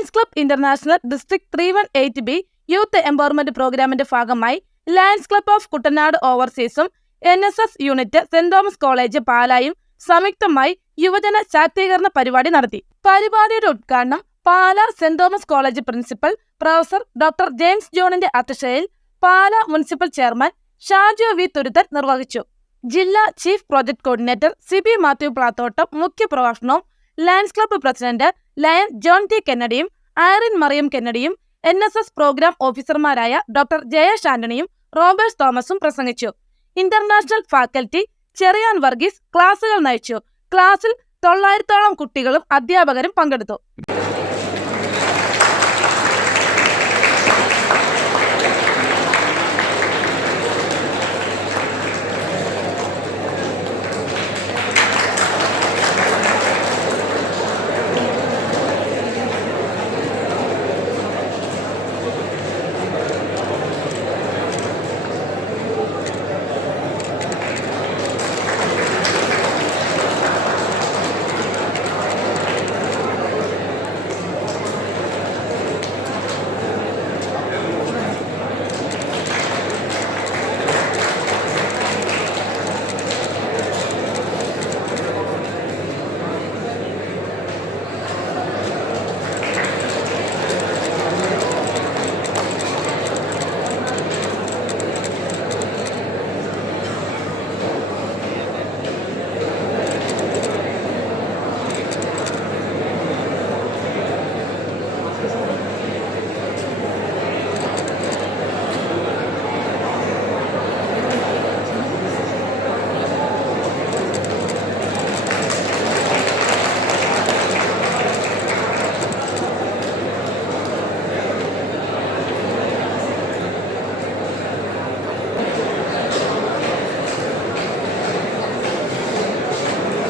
Lions club international district three one eight B youth empowerment പ്രോഗ്രാമിന്റെ ഭാഗമായി lions club of Kuttanad ഓവർസീസും N S S unit saint Thomas college പാലായും സംയുക്തമായി യുവജന ശാക്തീകരണ പരിപാടി നടത്തി. പരിപാടിയുടെ ഉദ്ഘാടനം Pala saint Thomas college principal professor doctor James ജോണിന്റെ അധ്യക്ഷതയിൽ Pala municipal chairman Shaju V. Thuruthan നിർവഹിച്ചു. ജില്ലാ chief project coordinator Siby Mathew Plathottam മുഖ്യ പ്രഭാഷണവും Lions club president lion John T കെന്നഡിയും Irene Mariyam കെന്നഡിയും എൻ എസ് എസ് പ്രോഗ്രാം ഓഫീസർമാരായ doctor Jayesh ആന്റണിയും Robert തോമസും പ്രസംഗിച്ചു. ഇന്റർനാഷണൽ ഫാക്കൽറ്റി ചെറിയാൻ വർഗീസ് ക്ലാസുകൾ നയിച്ചു. ക്ലാസ്സിൽ തൊള്ളായിരത്തോളം കുട്ടികളും അധ്യാപകരും പങ്കെടുത്തു.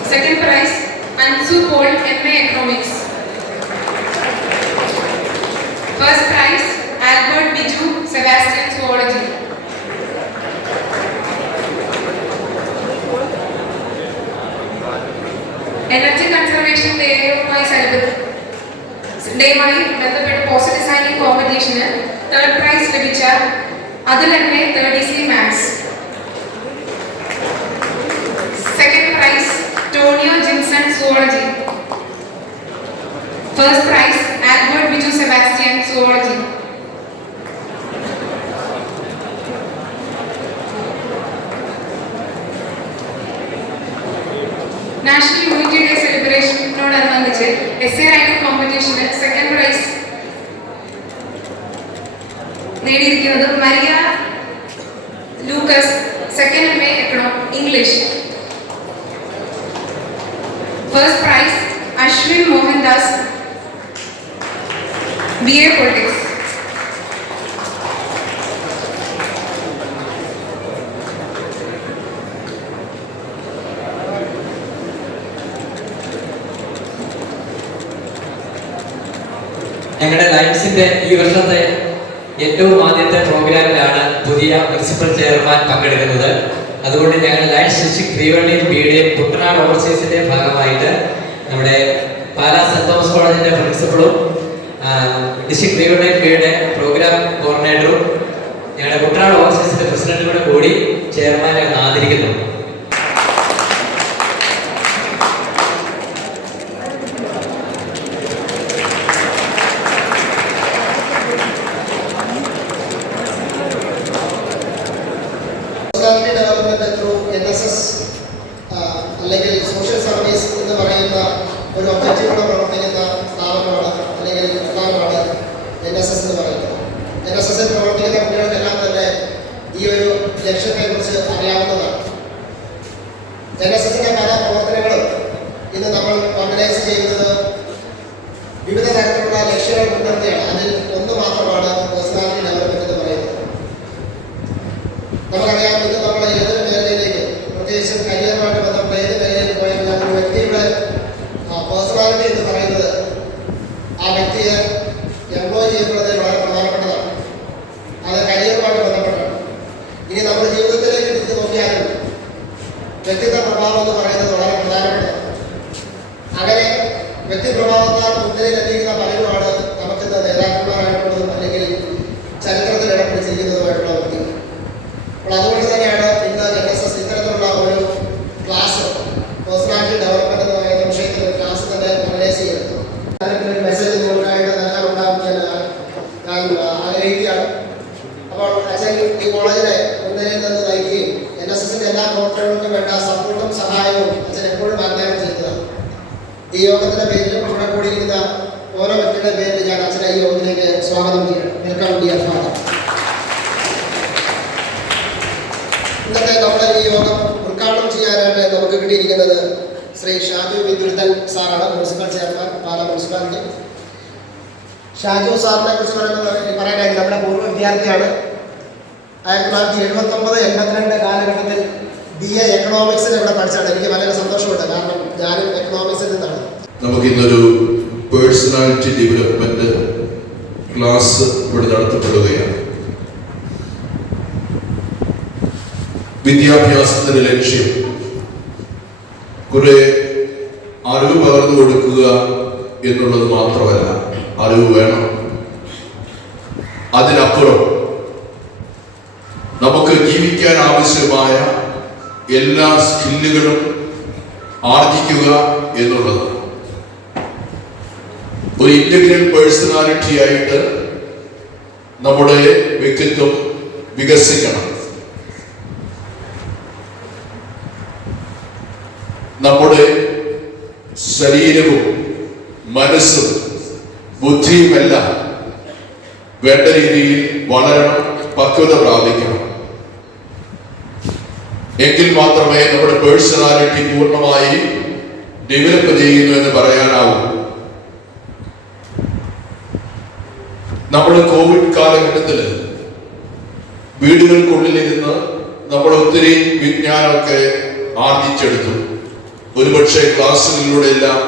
Second prize, Ansu Paul, MA Economics. First prize, Albert Biju, Sebastian Zoology. Energy conservation ഡേയുമായി ഡേയുമായി ബന്ധപ്പെട്ട് പോസ്റ്റർ ഡിസൈനിങ് കോമ്പറ്റീഷന് തേർഡ് പ്രൈസ് ലഭിച്ച അതിൽ തന്നെ thirty C maths Jinson Zoology. First prize, Albert Biju Sebastian Zoology. National unity day സെലിബ്രേഷനോടനുബന്ധിച്ച് essay writing കോമ്പറ്റീഷന് second prize നേടിയിരിക്കുന്നത് Maria Lucas second M A econ English First prize, Ashwin Mohandas, BA Politics. ഞങ്ങളുടെ ലയൻസിന്റെ ഈ വർഷത്തെ ഏറ്റവും ആദ്യത്തെ പ്രോഗ്രാമിലാണ് പുതിയ principal chairman പങ്കെടുക്കുന്നത് അതുകൊണ്ട് ഞങ്ങൾ ലൈറ്റ് ഡിസ്ട്രിക്ട് ത്രീവണ്ടിയും ബിയുടെയും കുട്ടനാട് ഓവർസീസിന്റെ ഭാഗമായിട്ട് നമ്മുടെ പാലാ സെന്റ് തോമസ് കോളേജിന്റെ പ്രിൻസിപ്പളും ഡിസ്ട്രിക്ട് ത്രീവണ്ടിയും ബിയുടെ പ്രോഗ്രാം കോർഡിനേറ്ററും ഞങ്ങളുടെ കുട്ടനാട് ഓവർസീസിന്റെ പ്രസിഡന്റും കൂടെ കൂടി ചെയർമാനെ ഒന്ന് പ്രവർത്തനങ്ങൾക്ക് വേണ്ട സപ്പോർട്ടും സഹായവും അച്ഛൻ എപ്പോഴും വാഗ്ദാനം ചെയ്യുന്നതാണ് ഈ യോഗത്തിന്റെ പേരിലും ഇവിടെ കൂടിയിരുന്ന ഓരോ വ്യക്തിയുടെ പേരിൽ ഞാൻ അച്ഛനെ ഈ യോഗത്തിലേക്ക് സ്വാഗതം ചെയ്യണം വെൽക്കം ഡിയർ ഫാദർ. ഇന്നത്തെ നമ്മുടെ ഈ യോഗം ഉദ്ഘാടനം ചെയ്യാനായിട്ട് നമുക്ക് കിട്ടിയിരിക്കുന്നത് ശ്രീ ഷാജു വിദുരുത്തൻ സാറാണ് municipal chairman Pala municipality. Shaju സാറിനെ കുറിച്ച് പറയുന്നത് പറയാനായി നമ്മുടെ പൂർവ വിദ്യാർത്ഥിയാണ്. ആയിരത്തി തൊള്ളായിരത്തി എഴുപത്തി ഒമ്പത് എൺപത്തിരണ്ട് കാലഘട്ടത്തിൽ ബി എ എക്കണോമിക്സിൽ ഇവിടെ പഠിച്ചാണ്. എനിക്ക് വളരെ സന്തോഷമുണ്ട്. കാരണം ഞാനും എക്കണോമിക്സിൽ നിന്നാണ്. നമുക്കിന്നൊരു പേഴ്സണാലിറ്റി ഡെവലപ്മെന്റ് ക്ലാസ് ഇവിടെ നടത്തപ്പെടുകയാണ്. വിദ്യാഭ്യാസത്തിന്റെ ലക്ഷ്യം. കുറെ അറിവ് പകർന്നു കൊടുക്കുക എന്നുള്ളത് മാത്രമല്ല അറിവ് വേണം. അതിനപ്പുറം നമുക്ക് ജീവിക്കാൻ ആവശ്യമായ എല്ലാ സ്കില്ലുകളും ആർജിക്കുക എന്നുള്ളത് ഒരു ഇന്റഗ്രൽ പേഴ്സണാലിറ്റി ആയിട്ട് നമ്മുടെ വ്യക്തിത്വം വികസിക്കണം. നമ്മുടെ ശരീരവും മനസ്സും ബുദ്ധിയുമെല്ലാം വേണ്ട രീതിയിൽ വളരണം പക്വത പ്രാപിക്കണം. എങ്കിൽ മാത്രമേ നമ്മുടെ പേഴ്സണാലിറ്റി പൂർണമായി ഡെവലപ്പ് ചെയ്യുന്നു എന്ന് പറയാനാവൂ. നമ്മൾ കോവിഡ് കാലഘട്ടത്തിൽ വീടുകൾക്കുള്ളിലിരുന്ന് നമ്മൾ ഒത്തിരി വിജ്ഞാനമൊക്കെ ആർജിച്ചെടുത്തു. ഒരുപക്ഷെ ക്ലാസ്സുകളിലൂടെ എല്ലാം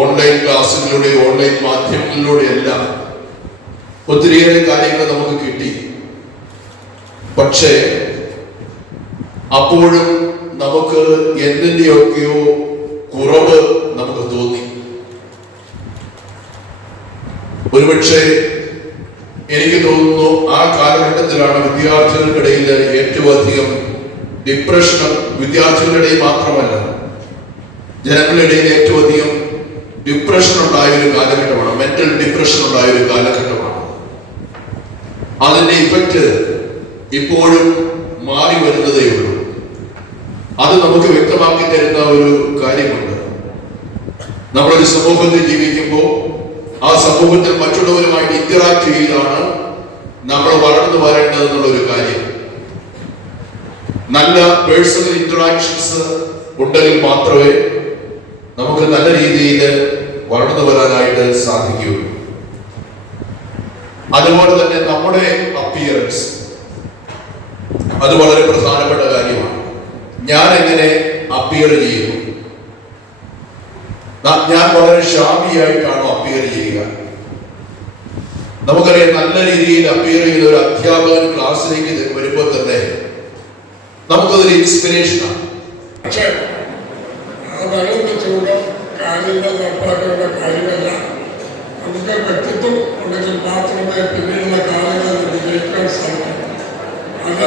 ഓൺലൈൻ ക്ലാസ്സുകളിലൂടെ ഓൺലൈൻ മാധ്യമങ്ങളിലൂടെ എല്ലാം ഒത്തിരിയേറെ കാര്യങ്ങൾ നമുക്ക് കിട്ടി. പക്ഷേ അപ്പോഴും നമുക്ക് എന്തിന്റെയൊക്കെയോ കുറവ് നമുക്ക് തോന്നി. ഒരുപക്ഷെ എനിക്ക് തോന്നുന്നു ആ കാലഘട്ടത്തിലാണ് വിദ്യാർത്ഥികൾക്കിടയിൽ ഏറ്റവും അധികം ഡിപ്രഷനും വിദ്യാർത്ഥികളുടെ മാത്രമല്ല ജനങ്ങളുടെ ഇടയിൽ ഏറ്റവും അധികം ഡിപ്രഷൻ ഉണ്ടായ ഒരു കാലഘട്ടമാണ് മെന്റൽ ഡിപ്രഷൻ ഉണ്ടായ ഒരു കാലഘട്ടമാണ്. അതിന്റെ ഇഫക്റ്റ് ഇപ്പോഴും മാറി വരുന്നതേ ഉള്ളൂ അത് നമുക്ക് വ്യക്തമാക്കി തരുന്ന ഒരു കാര്യമുണ്ട്. നമ്മളൊരു സമൂഹത്തിൽ ജീവിക്കുമ്പോൾ ആ സമൂഹത്തിൽ മറ്റുള്ളവരുമായിട്ട് ഇന്ററാക്ട് ചെയ്താണ് നമ്മൾ വളർന്നു വരേണ്ടത് എന്നുള്ളൊരു കാര്യം. നല്ല പേഴ്സണൽ ഇന്ററാക്ഷൻസ് ഉണ്ടെങ്കിൽ മാത്രമേ നമുക്ക് നല്ല രീതിയിൽ വളർന്നു വരാനായിട്ട് സാധിക്കൂ. അതുപോലെ തന്നെ നമ്മുടെ അപ്പിയറൻസ് അത് വളരെ പ്രധാനപ്പെട്ട കാര്യമാണ്. ഞാൻ എങ്ങനെ അപ്പിയർ ചെയ്യുന്നു ഞാൻ വളരെ ഷാമിയായിട്ടാണോ അപ്പിയർ ചെയ്യുക? നമുക്കറിയാം നല്ല രീതിയിൽ അപ്പിയർ ചെയ്ത ഒരു അധ്യാപകൻ ക്ലാസ്സിലേക്ക് വരുമ്പോൾ തന്നെ നമുക്കതൊരു ഇൻസ്പിറേഷനാണ് പക്ഷേ കാര്യമല്ല നമുക്ക് വ്യക്തിത്വം ഉണ്ടെങ്കിൽ പിന്നീടുള്ള കാലങ്ങളിൽ വിജയിക്കാൻ സാധിക്കൂ. അത്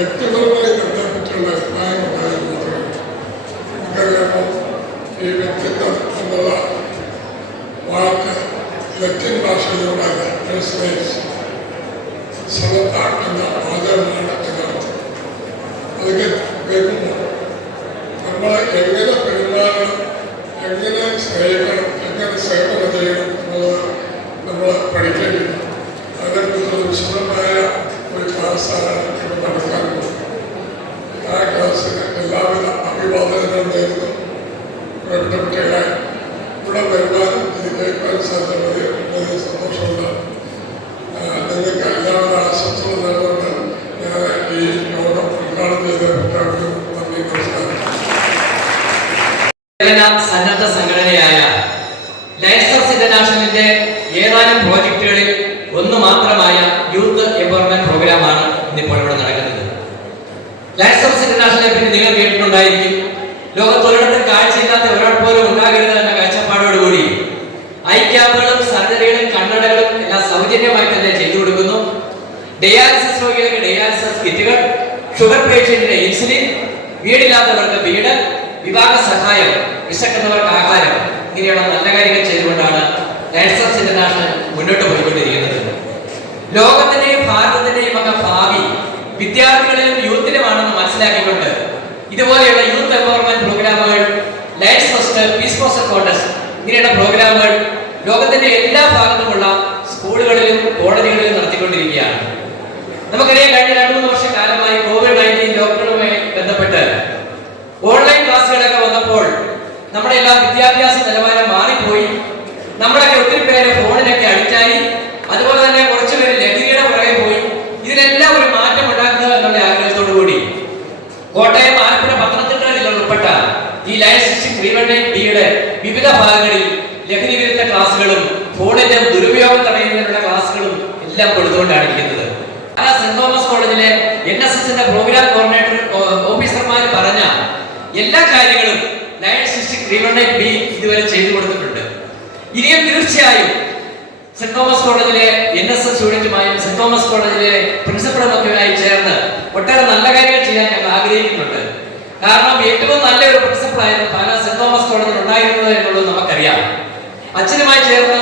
വ്യക്തിപരമായി ബന്ധപ്പെട്ടുള്ള അഭിപ്രായം മാത്രമേ നമുക്കറിയാമോ ഈ വ്യക്തിത്വം എന്നുള്ള വാക്ക് ലത്തിൻ ഭാഷയിലുണ്ടായ പേഴ്സണേജ് സമത്താക്കുന്ന ആദരമാണ് ഇതിനർത്ഥം അതൊക്കെ കേൾക്കുമ്പോൾ നമ്മൾ എങ്ങനെ പെരുമാറണം എങ്ങനെ സ്നേഹിക്കണം എങ്ങനെ സേവനം ചെയ്യണം എന്നുള്ളത് നമ്മൾ പഠിക്കേണ്ടില്ല അതിനെക്കുറിച്ചുള്ള വിശദമായ ഇവിടെ നടക്കാറുള്ളത് ആ ക്ലാസ്സിന് എല്ലാവിധ അഭിവാദനങ്ങളും നേരുന്നു ഇവിടെ കുട്ടികളെ ഇവിടെ വരുവാനും ഇത് എല്ലാവരും ആശംസകൾ നേർന്നുകൊണ്ട് ഈ യോഗം ഉദ്ഘാടനം ചെയ്ത എല്ലാവർക്കും നന്ദി നമസ്കാരം സന്നദ്ധ സംഘടനയായ ലയൺസസ് ഇന്റർനാഷണലിന്റെ കേട്ടിട്ടുണ്ടായിരിക്കും ലോകത്തൊരിടത്തും കാഴ്ചയില്ലാത്ത ഒരാൾ പോലും ഉണ്ടാകരുത് എന്ന കാഴ്ചപ്പാടോടുകൂടി ഐ ക്യാപ്പുകളും സർജറികളും കണ്ണടകളും എല്ലാം സൗജന്യമായി തന്നെ ചെയ്തു കൊടുക്കുന്നു. ഡയാലിസിസ് രോഗികൾക്ക് ഡയാലിസിസ് കിറ്റുകൾ ഷുഗർ പേഷ്യന്റിന് ഇൻസുലിൻ വീടില്ലാത്തവർക്ക് വീട് വിവാഹ സഹായം വിശക്കുന്നവർക്ക് ആഹാരം ഇങ്ങനെയുള്ള നല്ല കാര്യങ്ങൾ ചെയ്തുകൊണ്ടാണ് ലയൺസസ് ഇന്റർനാഷണൽ മുന്നോട്ട് പോയിക്കൊണ്ടിരിക്കുന്നത് പ്രോഗ്രാമുകൾ തോമസ് കോളേജിലെ എൻ എസ് എസ് യൂണിറ്റുമായും സെന്റ് തോമസ് കോളേജിലെ പ്രിൻസിപ്പളും ഒക്കെയായി ചേർന്ന് ഒട്ടേറെ നല്ല കാര്യങ്ങൾ ചെയ്യാൻ ഞങ്ങൾ ആഗ്രഹിക്കുന്നുണ്ട്. കാരണം ഏറ്റവും നല്ല ഒരു പ്രിൻസിപ്പളായിരുന്നു പാലാ സെന്റ് തോമസ് കോളേജിൽ ഉണ്ടായിരുന്നത് എന്നുള്ളത് നമുക്കറിയാം. അച്ഛനുമായി ചേർന്ന്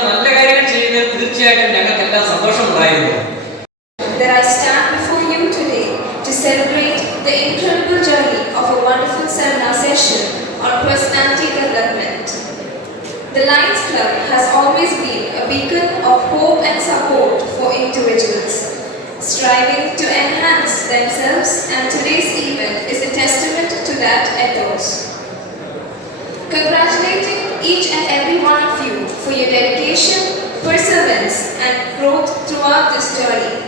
individuals, striving to enhance themselves, and today's event is a testament to that ethos. Congratulating each and every one of you for your dedication, perseverance, and growth throughout this journey.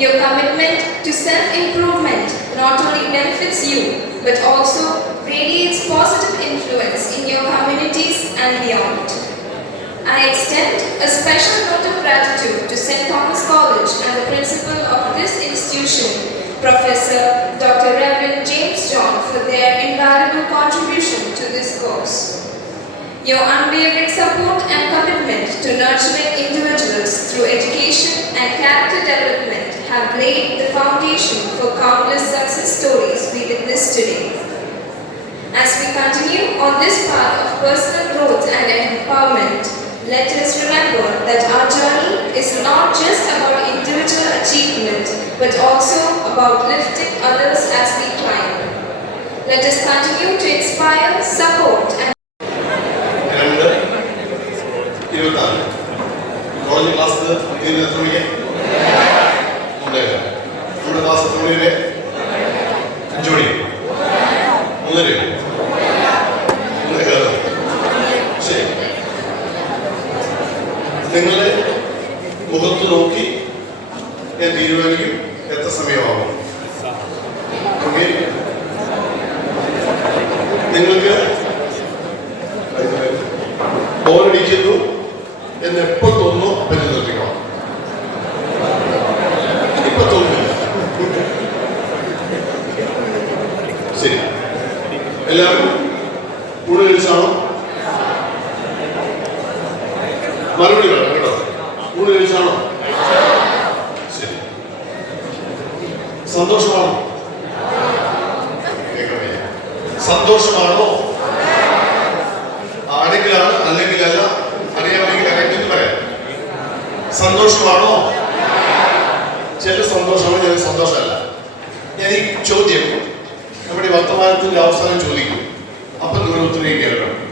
Your commitment to self-improvement not only benefits you, but also radiates positive influence in your communities and beyond. I extend a special note of gratitude to St. Thomas College and the principal of this institution, Professor Dr. Reverend James John, for their invaluable contribution to this course. Your unwavering support and commitment to nurturing individuals through education and character development have laid the foundation for countless success stories we witness today. As we continue on this path of personal growth and empowerment, let us remember that our journey is not just about individual achievement, but also about lifting others as we climb. Let us continue to inspire, support, and രണ്ട് ഇരുപത്താറ് college class തീരുന്ന എത്ര എന്ന് എപ്പോൾ ചില സന്തോഷമാണ് ചില സന്തോഷമല്ല. ഞാൻ ഈ ചോദ്യം നമ്മുടെ വർത്തമാനത്തിന്റെ അവസാനം ചോദിക്കും. അപ്പം ദൂരം ഒത്തിരി കേൾക്കണം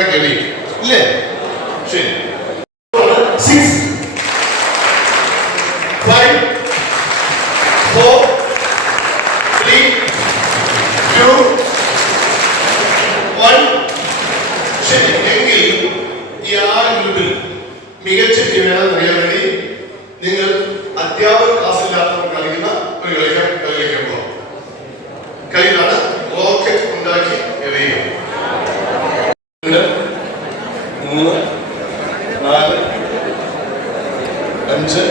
റോക്കറ്റ് ഉണ്ടാക്കി ഇല്ലേ? ശരി. Six five four three two one ശരി എങ്കിൽ ഈ ആറ് ഗ്രൂപ്പിൽ മികച്ച ടീമിനാണെന്ന് അറിയാൻ വേണ്ടി അഞ്ച്.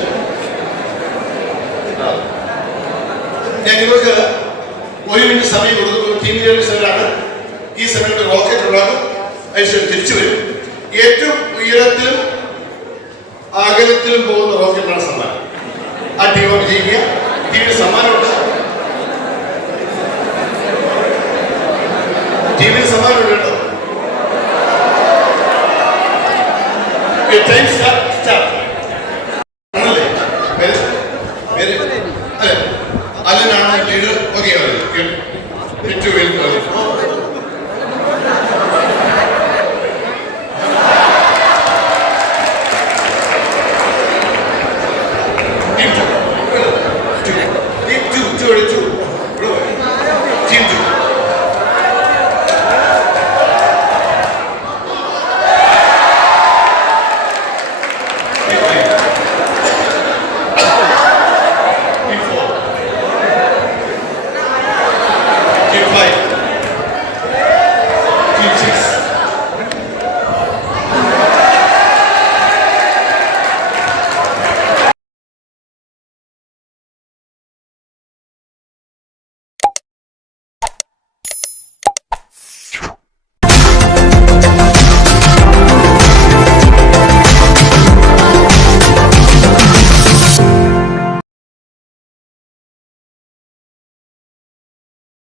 നിങ്ങൾക്ക് ഒരു മിനിറ്റ് സമയം കൊടുക്കുന്നു. ടീം ലീഡേഴ്സിലാണ് ഈ സമയത്ത് റോക്കറ്റ് ഉണ്ടാകും. അതിനുശേഷം തിരിച്ചു വരും. ഏറ്റവും ഉയരത്തിലും അകലത്തിലും പോകുന്ന റോക്കറ്റാണ് സമ്മാനം. ആ ടീം വിജയിക്കുക ടീമിന് സമ്മാനമുണ്ട്. ടീമിന് സമ്മാനമുണ്ട് അല്ലെ അല്ലനാണ് ലീഡർ ഓക്കെ ഏറ്റവും